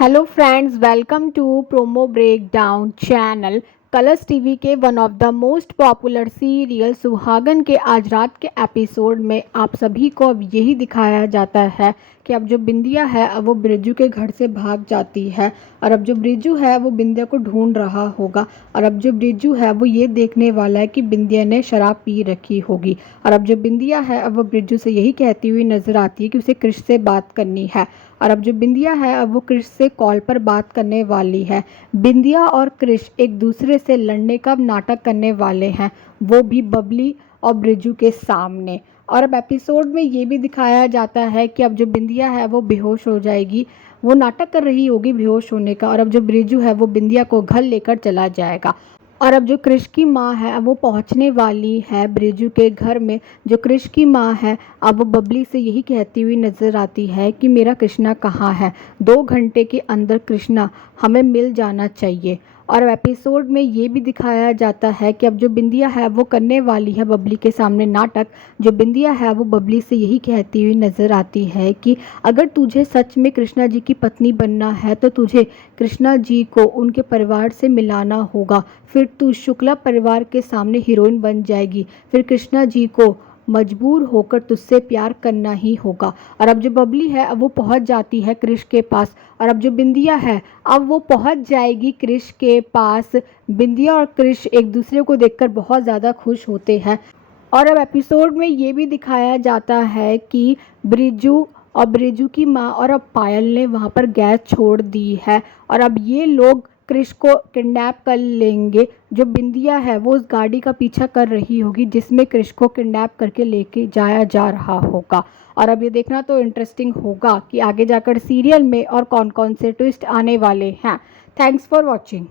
Hello friends, welcome to promo breakdown channel. Colours TV के one of the most popular serial Suhagan के आज रात के एपिसोड में आप सभी को अब यही दिखाया जाता है कि अब जो बिंदिया है अब वो ब्रिजू के घर से भाग जाती है और अब जो ब्रिजू है वो बिंदिया को ढूंढ रहा होगा और अब जो ब्रिजू है वो ये देखने वाला है कि बिंदिया ने शराब पी रखी होगी और अब जो बिंदिया है अब वो ब्रिजू से यही कहती हुई नजर आती है कि उसे कृष से बात करनी है और अब जो बिंदिया है अब वो कृष से कॉल पर बात करने वाली है। बिंदिया और कृष एक दूसरे से लड़ने का नाटक करने वाले हैं, वो भी बबली और ब्रिजू के सामने। और अब एपिसोड में ये भी दिखाया जाता है कि अब जो बिंदिया है वो बेहोश हो जाएगी, वो नाटक कर रही होगी बेहोश होने का और अब जो ब्रिजू है वो बिंदिया को घर लेकर चला जाएगा। और अब जो कृष की माँ है अब वो पहुंचने वाली है ब्रिजू के घर में। जो कृष की माँ है अब वो बबली से यही कहती हुई नज़र आती है कि मेरा कृष्णा कहाँ है, 2 घंटे के अंदर कृष्णा हमें मिल जाना चाहिए। और एपिसोड में ये भी दिखाया जाता है कि अब जो बिंदिया है वो करने वाली है बबली के सामने नाटक। जो बिंदिया है वो बबली से यही कहती हुई नज़र आती है कि अगर तुझे सच में कृष्णा जी की पत्नी बनना है तो तुझे कृष्णा जी को उनके परिवार से मिलाना होगा, फिर तू शुक्ला परिवार के सामने हीरोइन बन जाएगी, फिर कृष्णा जी को मजबूर होकर तुझसे प्यार करना ही होगा। और अब जो बबली है अब वो पहुंच जाती है कृष के पास और अब जो बिंदिया है अब वो पहुंच जाएगी कृष के पास। बिंदिया और कृष एक दूसरे को देखकर बहुत ज़्यादा खुश होते हैं। और अब एपिसोड में ये भी दिखाया जाता है कि ब्रिजू और ब्रिजू की माँ और अब पायल ने वहाँ पर गैस छोड़ दी है और अब ये लोग क्रिश को किडनैप कर लेंगे। जो बिंदिया है वो उस गाड़ी का पीछा कर रही होगी जिसमें क्रिश को किडनैप करके लेके जाया जा रहा होगा। और अब ये देखना तो इंटरेस्टिंग होगा कि आगे जाकर सीरियल में और कौन कौन से ट्विस्ट आने वाले हैं। Thanks for watching.